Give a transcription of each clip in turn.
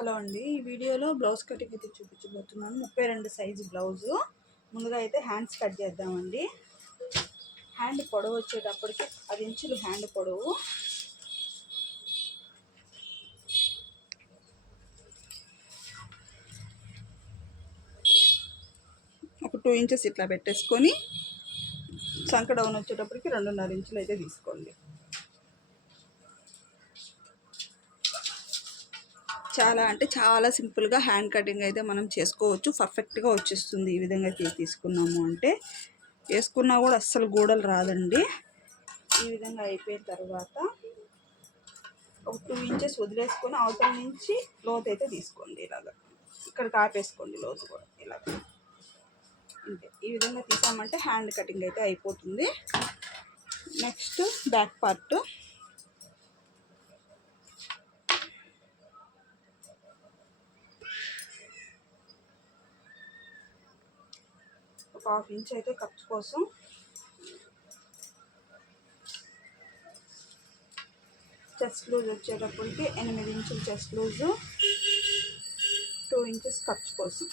Hello అండి, ఈ వీడియోలో బ్లౌజ్ కటింగ్ అయితే చూపించబోతున్నాను. 32 సైజు బ్లౌజు. ముందుగా అయితే హ్యాండ్స్ కట్ చేద్దామండి. హ్యాండ్ పొడవు వచ్చేటప్పటికి 10 ఇంచులు హ్యాండ్ పొడవు. ఒక 2 ఇంచెస్ ఇట్లా పెట్టేసుకొని చంక డౌన్ వచ్చేటప్పటికి 2.5 ఇంచులు అయితే తీసుకోండి. చాలా అంటే చాలా సింపుల్గా హ్యాండ్ కటింగ్ అయితే మనం చేసుకోవచ్చు. పర్ఫెక్ట్గా వచ్చేస్తుంది. ఈ విధంగా తీసుకున్నాము అంటే వేసుకున్నా కూడా అస్సలు గూడలు రాదండి. ఈ విధంగా అయిపోయిన తర్వాత ఒక 2 ఇంచెస్ వదిలేసుకొని అవతల నుంచి లోతు అయితే తీసుకోండి. ఇలాగా ఇక్కడికి ఆపేసుకోండి లోతు కూడా. ఇలాగ అంతే. ఈ విధంగా తీసామంటే హ్యాండ్ కటింగ్ అయితే అయిపోతుంది. Next back part. ఒక 1/2 ఇంచ్ అయితే ఖర్చు కోసం చెస్ట్ లూజ్ వచ్చేటప్పటికి 8 ఇంచులు చెస్ట్ లూజు, 2 ఇంచెస్ ఖర్చు కోసం.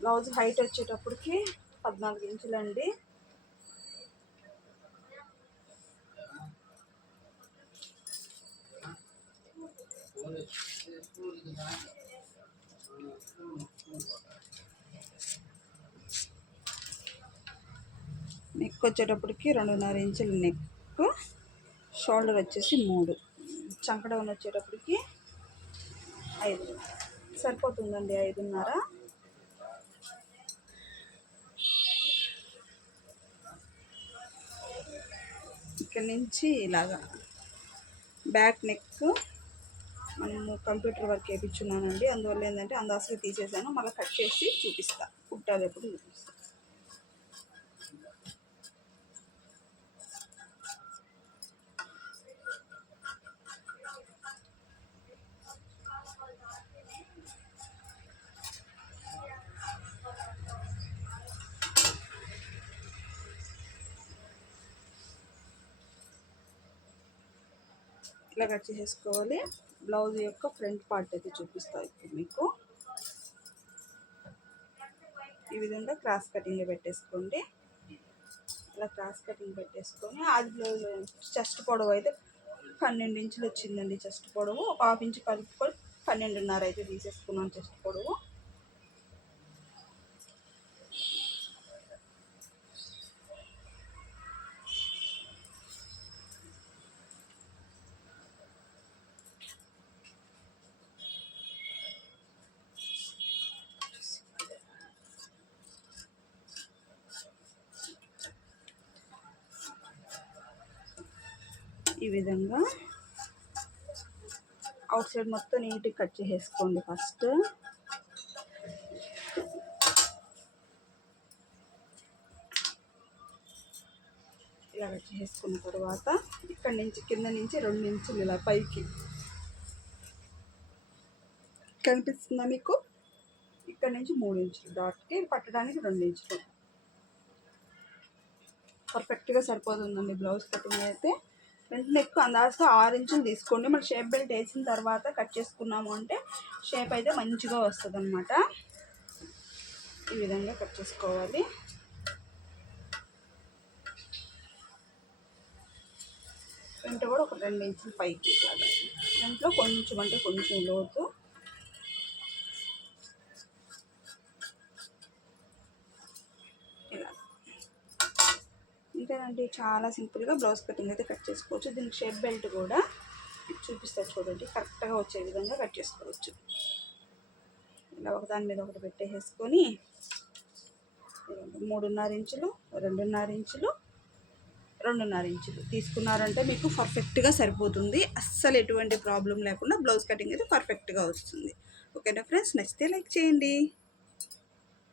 బ్లౌజ్ హైట్ వచ్చేటప్పటికి 14 ఇంచులండి. నెక్ వచ్చేటప్పటికి 2.5 ఇంచుల నెక్, షోల్డర్ వచ్చేసి 3, చంక డౌన్ వచ్చేటప్పటికి 5 సరిపోతుందండి. 5.5. ఇక్కడ నుంచి ఇలాగా బ్యాక్ నెక్ మనము కంప్యూటర్ వర్క్ వేయించున్నానండి. అందువల్ల ఏంటంటే అసలు తీసేసాను. మళ్ళీ కట్ చేసి చూపిస్తా, కుట్టాలి ఎప్పుడు చూపిస్తా. ఇలా కట్ చేసేసుకోవాలి. బ్లౌజ్ యొక్క ఫ్రంట్ పార్ట్ అయితే చూపిస్తా ఇప్పుడు మీకు. ఈ విధంగా క్రాస్ కటింగ్ పెట్టేసుకోండి. ఇలా క్రాస్ కటింగ్ పెట్టేసుకొని అది బ్లౌజ్ చెస్ట్ పొడవు అయితే 12 ఇంచులు వచ్చిందండి. చెస్ట్ పొడవు ఒక 1/2 ఇంచు కలుపుకొని 12.5 అయితే తీసేసుకున్నాను చెస్ట్ పొడవు. ఈ విధంగా అవుట్ సైడ్ మొత్తం నీట్గా కట్ చేసేసుకోండి. ఫస్ట్ ఇలా కట్ చేసుకున్న తర్వాత ఇక్కడ నుంచి కింద నుంచి 2 ఇంచులు ఇలా పైకి కనిపిస్తుందా మీకు? ఇక్కడ నుంచి 3 ఇంచులు డాట్కి పట్టడానికి 2 ఇంచులు పర్ఫెక్ట్గా సరిపోతుందండి బ్లౌజ్ కటింగ్ అయితే. ఫ్రంట్ నెక్ అందాజ 6 ఇంచులు తీసుకోండి. మరి షేప్ బెల్ట్ వేసిన తర్వాత కట్ చేసుకున్నాము అంటే షేప్ అయితే మంచిగా వస్తుంది అన్నమాట. ఈ విధంగా కట్ చేసుకోవాలి. ఫ్రంట్ కూడా ఒక 2 ఇంచులు పైకి ఇలాగా. ఫ్రంట్లో కొంచెం అంటే కొంచెం లోతు. ఇంతేనండి, చాలా సింపుల్గా బ్లౌజ్ కటింగ్ అయితే కట్ చేసుకోవచ్చు. దీనికి షేప్ బెల్ట్ కూడా చూపిస్తా చూడండి. కరెక్ట్గా వచ్చే విధంగా కట్ చేసుకోవచ్చు. ఇలా ఒకదాని మీద ఒకటి పెట్టేసుకొని 3.5 ఇంచులు, 2.5 ఇంచులు, 2.5 ఇంచులు తీసుకున్నారంటే మీకు పర్ఫెక్ట్గా సరిపోతుంది. అస్సలు ఎటువంటి ప్రాబ్లం లేకుండా బ్లౌజ్ కటింగ్ అయితే పర్ఫెక్ట్గా వస్తుంది. ఓకేనా ఫ్రెండ్స్, నచ్చితే లైక్ చేయండి.